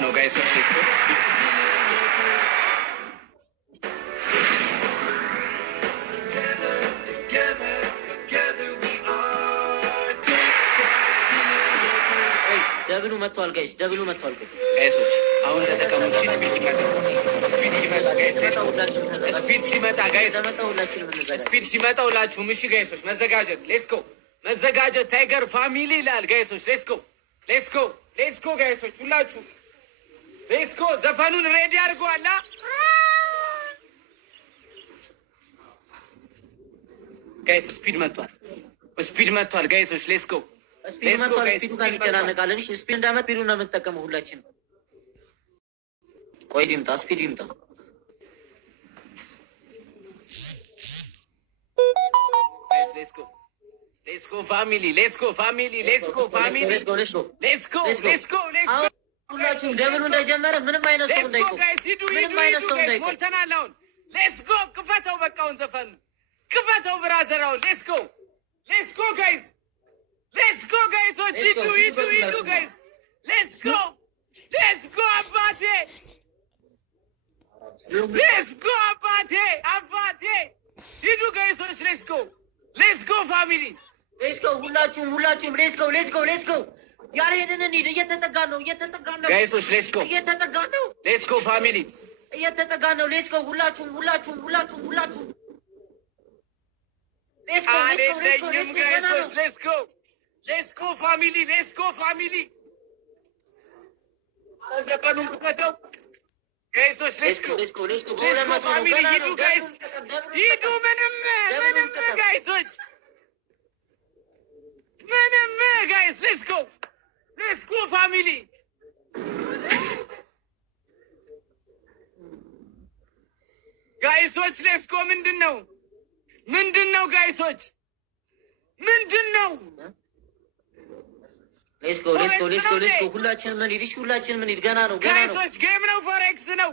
ነው ጋይሶች። ሌትስ ጎ ስፒድ ደብሉ መጥቷል ጋይስ፣ ደብሉ መጥቷል ጋይሶች። አሁን ተጠቀሙት። ስፒድ ሲመጣ ስፒድ ሲመጣ ሁላችሁም እሺ ጋይሶች መዘጋጀት። ሌትስ ጎ መዘጋጀት። ታይገር ፋሚሊ ይላል ጋይሶች። ሌትስ ጎ ሌትስ ጎ ሌትስ ጎ ጋይሶች ሁላችሁ ሌትስ ጎ። ዘፈኑን ሬዲ አድርገዋላ ጋይስ። ስፒድ መጥቷል፣ ስፒድ መጥቷል ጋይሶች። ሌትስ ጎ ስፒድ መጥቷል። ስፒዱ ጋር እንጨናነቃለን። እሺ ስፒድ እንዳመጥ ቢሉ ነው የምንጠቀመው ሁላችን። ቆይ ይምጣ፣ ስፒድ ይምጣ። ሌትስ ጎ ሌትስ ጎ ፋሚሊ ሌትስ ጎ ፋሚሊ ሌትስ ጎ ፋሚሊ ሌትስ ጎ ሌትስ ጎ ሌትስ ጎ ሌትስ ጎ ሌትስ ጎ። ሁላችሁም ደብሉ እንደጀመረ ምንም አይነት ሰው እንዳይቆም፣ ምንም አይነት ሰው እንዳይቆም። ሞልተናል አሁን። ሌትስ ጎ ክፈተው፣ በቃውን ዘፈን ክፈተው ብራዘራውን። ሌትስ ጎ ሌትስ ጎ ጋይስ ሌትስ ጎ ጋይሶች፣ ሂዱ ሂዱ ሂዱ ጋይስ። ሌትስ ጎ ሌትስ ጎ አባቴ ሌትስ ጎ አባቴ አባቴ ሂዱ ጋይሶች። ሌትስ ጎ ሌትስ ጎ ፋሚሊ ሌትስ ጎ። ሁላችሁም ሁላችሁም ሌትስ ጎ ሌትስ ጎ ሌትስ ጎ። ያሬድን እንሂድ። እየተጠጋ ነው እየተጠጋ ነው ጋይሶች። ሌትስ ጎ እየተጠጋ ነው። ሌትስ ጎ ፋሚሊ እየተጠጋ ነው። ሌትስ ጎ ሁላችሁም ሁላችሁም ሁላችሁም ሁላችሁም ሌትስ ጎ ሌትስ ጎ ሌትስ ጎ ሌትስ ጎ ጋይሶች። ሌትስ ጎ ሌትስ ጎ ፋሚሊ ሌትስ ጎ ፋሚሊ። ዘፈኑን ክፈተው ጋይሶች። ሌትስ ጎ ሌትስ ጎ ሌትስ ጎ ፋሚሊ ሂዱ ጋይስ ሂዱ። ምንም ጋይሶች ምንም ጋይስ። ሌትስ ጎ ሌትስ ጎ ፋሚሊ ጋይሶች። ሌትስ ጎ ምንድን ነው ምንድን ነው ጋይሶች ምንድን ነው? ሌትስ ጎ ሌትስ ጎ ሌትስ ጎ ሌትስ ጎ። ሁላችንም ምን ሂድ፣ ሁላችንም ምን ሂድ። ገና ነው ገና ነው ጋይሶች። ጌም ነው ፎሬክስ ነው።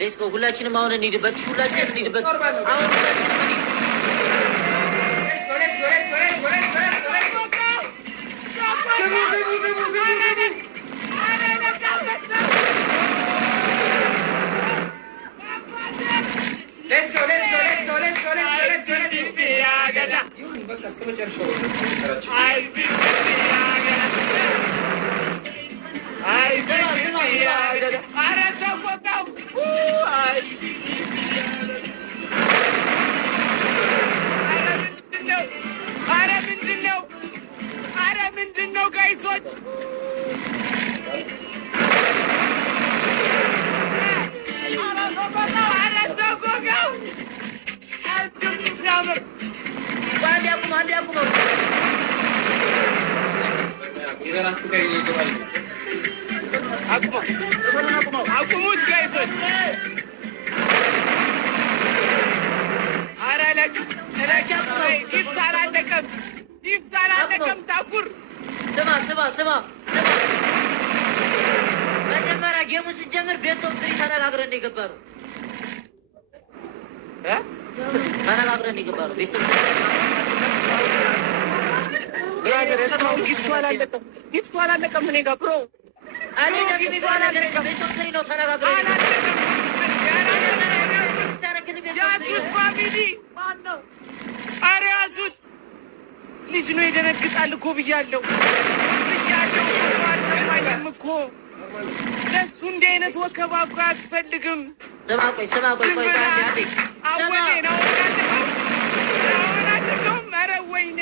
ሌትስ ጎ ሁላችንም አሁን እንሂድበት። ሁላችንም እንሂድበት አሁን ሁላችንም እንሂድ። አቁሙት ጋይሶች። ኧረ ጊፍት አላለቀም፣ ጊፍት አላለቀም። ታኩር ስማ መጀመሪያ ጌሙ ስትጀምር ቤስት ኦፍ ስሪ ተነጋግረን የገባ ነው። ተነጋግረን የገባ ነው። ቤስት ኦፍ ስሪ ጊፍቱ አላለቀም። እኔ ጋር ብሮ ቤስት ኦፍ ስሪ ነው። ተነጋግረን ያዙት ፋሚሊ። ማነው? ኧረ ያዙት። ልጅ ነው ይደነግጣል እኮ ብያለሁ እኮ ሰው አልሰማኝም እኮ። ለሱ እንዲህ አይነት ወከባ እኮ አያስፈልግም። ስማ ቆይ ኧረ ወይኔ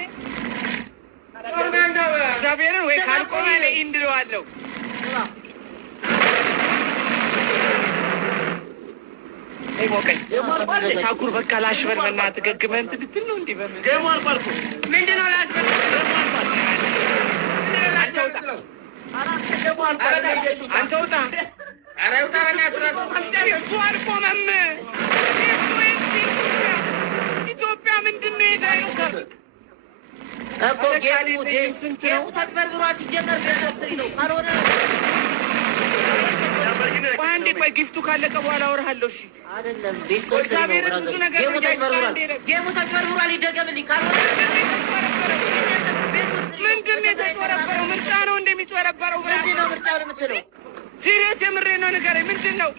እግዚአብሔርን ወይ ካልቆመ ላይ እንድለዋለሁ። ሞቀኝ ታኩር በቃ ላሽበር በእናትህ ገግመህ እንትን ልትል ነው እንዲህ ምንድን ነው ላሽበር? አንተ ውጣ። ጊፍቱ አልቆመም። ኢትዮጵያ ምንድን ነው የዳይኖሰር እኮ ጌሙ ተጭበርብሯ። ሲጀመር ቤስት ኦፍ ስሪ ነው። ካልሆነ አንዴ ቆይ ጊፍቱ ካለቀ በኋላ አወራሃለሁ። እሺ አይደለም ቤስት ኦፍ ስሪ ነው። ጌሙ ተጭበርብሯል። ይደገምልኝ። ካልሆነ ምንድን ነው የተጭበረበረው? ምርጫ ነው እንደሚጭበረበረው። ምንድን ነው ምርጫውን የምትለው? ሲሪየስ የምሬ ነው። ንገረኝ፣ ምንድን ነው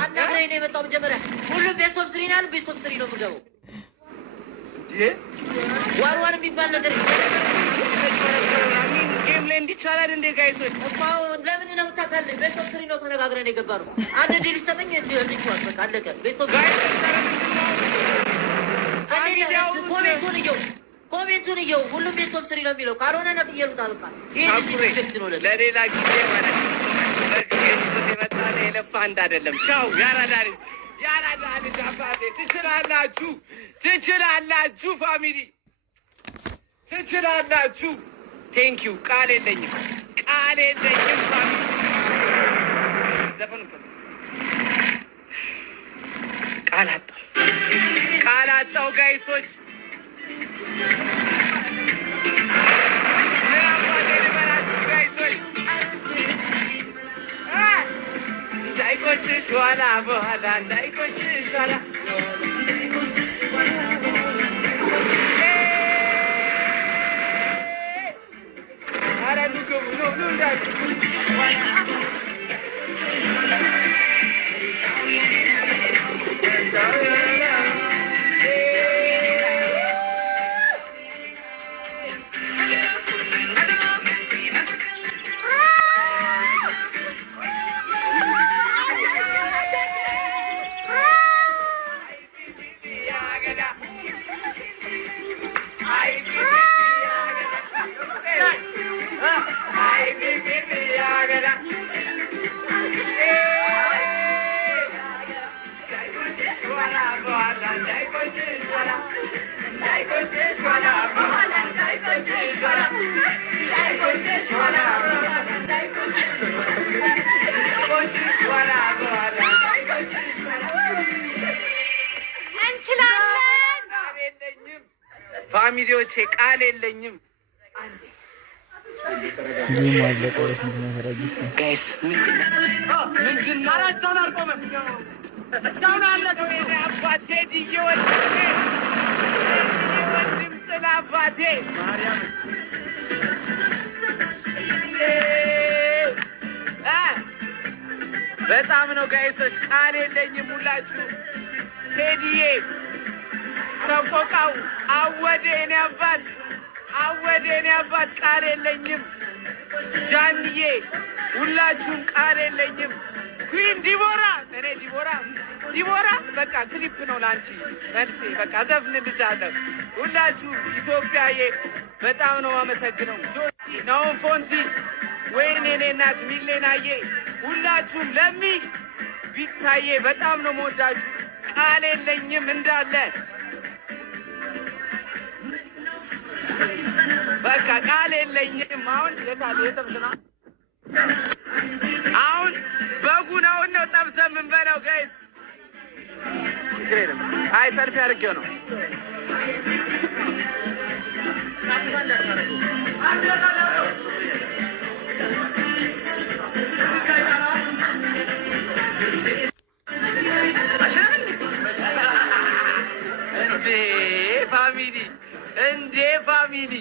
አናግረኝ ነው የመጣው። መጀመሪያ ሁሉም ቤስት ኦፍ ስሪ ነው ያሉ። ቤስት ኦፍ ስሪ ነው የምገባው። ዋር የሚባል ነገር ጌም ላይ እንዲቻላል እንደ ጋይሶች ለምን ነው የምታታልኝ? ቤስት ኦፍ ስሪ ነው። ተነጋግረን የገባ ነው። አንድ ድል ሰጠኝ እንዲችዋል። በቃ አለቀ። ቤስት ኦፍ ኮሜንቱን እየው። ሁሉም ቤስት ኦፍ ስሪ ነው የሚለው። ካልሆነ ነቅየሉታ። በቃ ይህ ሪስፔክት ነው። ለሌላ ጊዜ ማለት ነው። የመጣ የለፋ አንድ አይደለም። ቻው ያራዳሪ ልጅ አባቴ። ትችላላችሁ ፋሚሊ ትችላላችሁ። ቴንኪዩ። ቃል የለኝም ፋሚሊ። ዘፈኑ ቃል አጣው ጋይሶች። ምን አባቴ ልበላችሁ ጋይሶች። እንዳይቆጭሽ ኋላ በኋላ እንዳይቆጭሽ ኋላ ፋሚሊዎቼ ቃል የለኝም። ጋይስ ምንድን ነው? እስካሁን አለቀው። አባቴ ድዬ ወንድም ጥላ አባቴ በጣም ነው ጋይሶች። ቃል የለኝም። ሁላችሁ ቴዲዬ ሰቆቃው አወደ የኔ አባት ቃል የለኝም። ጃንዬ ሁላችሁም ቃል የለኝም። ኩዊን ዲቦራ እኔ ዲቦራ በቃ ክሊፕ ነው ላንቺ መልሴ። በቃ ዘፍንልሻለሁ። ሁላችሁም ኢትዮጵያዬ በጣም ነው አመሰግነው። ጆሲ ናውን ፎንቲ ወይኔ እኔ እናት ሚሌናዬ ሁላችሁም ለሚ ቢታዬ በጣም ነው መወዳችሁ። ቃል የለኝም እንዳለ በቃ ቃል የለኝም። አሁን የታለ የጥብስ ነው? አሁን በጉን አሁን ነው ጠብሰን የምንበላው ጋይስ። ችግር የለም። አይ ሰልፊ አድርጌው ነው። እንዴ ፋሚሊ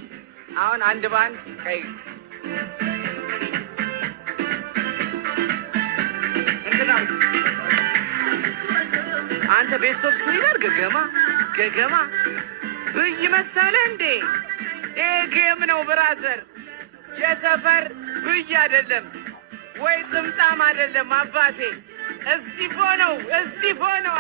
አሁን አንድ ባንድ ቀይ አንተ ቤስት ኦፍ ስሪ ጋር ገገማ ብይ መሰለ እንዴ? ጌም ነው ብራዘር። የሰፈር ብይ አይደለም ወይ ጥምጣም አይደለም አባቴ። እስጢፎ ነው